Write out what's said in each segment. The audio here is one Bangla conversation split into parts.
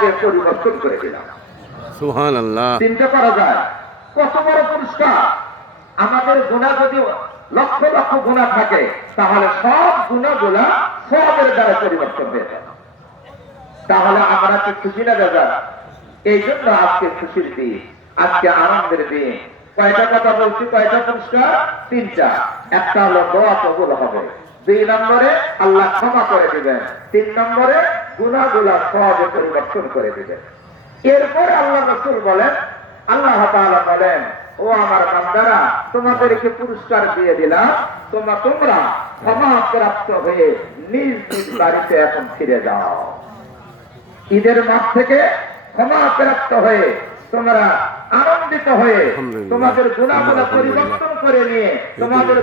সবে পরিবর্তন করে দিলাম। সুবহানাল্লাহ। চিন্তা করা যায় কত বড় পুরস্কার। আমাদের গুনাহ যদি লক্ষ লক্ষ গুনাহ থাকে তাহলে সব গুনাহগুলা সবের দ্বারা পরিবর্তন হয়ে যায়। তাহলে আমরা কি খুশি না দাদা? এই জন্য আজকে খুশির দিন, আজকে আনন্দের দিন। কয়টা কথা বলছি, কয়টা পুরস্কার? তিনটা। একটা হলো দোয়া কবুল হবে, 2 নম্বরে আল্লাহ ক্ষমা করে দিবেন, 3 নম্বরে গুনাহগুলা সবে পরিবর্তন করে দিবেন। এরপর আল্লাহ রাসূল বলেন, আল্লাহ তাআলা বলেন, ও আমার বান্দারা, তোমাদেরকে পুরস্কার দিয়ে দিলাম, তোমরা ক্ষমা প্রাপ্ত হয়ে নিজ নিজ বাড়িতে এখন ফিরে যাও। ঈদের মাঠ থেকে ক্ষমা প্রাপ্ত হয়ে তোমরা আনন্দিত হয়ে তোমাদের গুনাহগুলো পরিবর্তন করে নিয়ে তোমাদের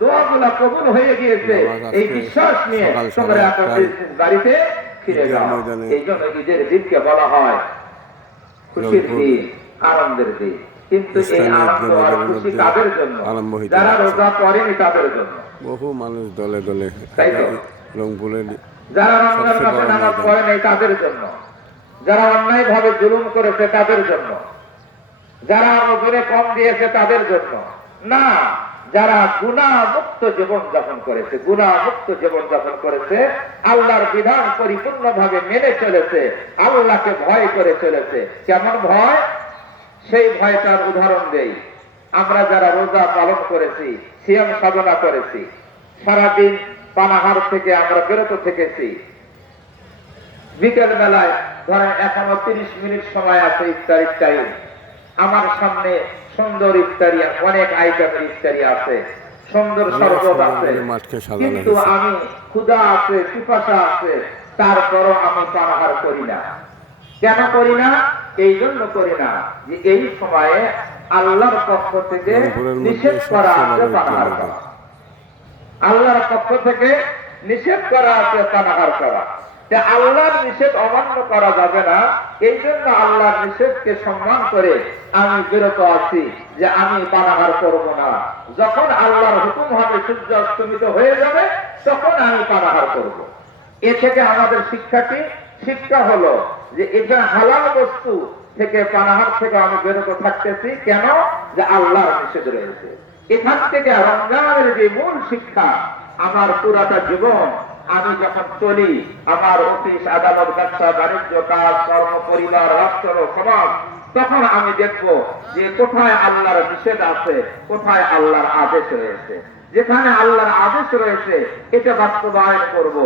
দোয়াগুলো কবুল হয়ে গিয়েছে এই বিশ্বাস নিয়ে তোমরা এখন বাড়িতে ফিরে যাও। এই জন্য ঈদের দিনকে বলা হয় খুশির দিন, আনন্দের দিন। কিন্তু এই আনন্দ আর খুশি কাদের জন্য? যারা রোজা করেনি তাদের জন্য। বহু মানুষ দলে দলে রংপুরে, যারা রমজান মাসে নামাজ পড়ে নাই তাদের জন্য, যারা অন্যায় ভাবে জুলুম করেছে তাদের জন্য, যারা ওজনে কম দিয়েছে তাদের জন্য না, যারা গুনাহমুক্ত জীবন যাপন করেছে, গুনাহমুক্ত জীবন যাপন করেছে, আল্লাহর বিধান পরিপূর্ণভাবে মেনে চলেছে, আল্লাহকে ভয় করে চলেছে। কেমন ভয়? সেই ভয়টার উদাহরণ দেই। আমরা যারা রোজা পালন করেছি, সিয়াম সাধনা করেছি, সারাদিন পানাহার থেকে আমরা বিরত থেকেছি, বিকেল বেলায় ধরেন এখনো 30 মিনিট সময় আছে ইফতারির টাইম, আমার সামনে সুন্দর ইফতারি, অনেক আইটেমের ইফতারি আছে, সুন্দর শরবত আছে, কিন্তু আমি ক্ষুধা আছে, পিপাসা আছে, তারপরও আমি পানাহার করি না। কেন করি না? এই জন্য করি না যে এই সময়ে আল্লাহর পক্ষ থেকে নিষেধ করা আছে পানাহার করা, আল্লাহর পক্ষ থেকে নিষেধ করা আছে পানাহার করা। আল্লাহর নিষেধ অমান্য করা যাবে না। এই জন্য আল্লাহর নিষেধকে সম্মান করে আমি বিরত আছি যে আমি পানাহার করব না। যখন আল্লাহর হুকুম হবে সূর্য অস্তমিত হয়ে যাবে তখন আমি পানাহার করব। এ থেকে আমাদের শিক্ষা হলো যে এটা হালাল বস্তু থেকে, পানাহার থেকে আমি বিরত থাকতেছি। কেন? যে আল্লাহর নিষেধ রয়েছে। এখান থেকে রমজানের যে মূল শিক্ষা, আমার পুরাটা জীবন আমি যখন চলি, আমার অফিস আদালত, ব্যবসা বাণিজ্য, কাজ কর্ম, পরিবার, রাষ্ট্র, সমাজ, তখন আমি দেখবো যে কোথায় আল্লাহর নিষেধ আছে, কোথায় আল্লাহর আদেশ রয়েছে। যেখানে আল্লাহর আদেশ রয়েছে এটা বাস্তবায়ন করব।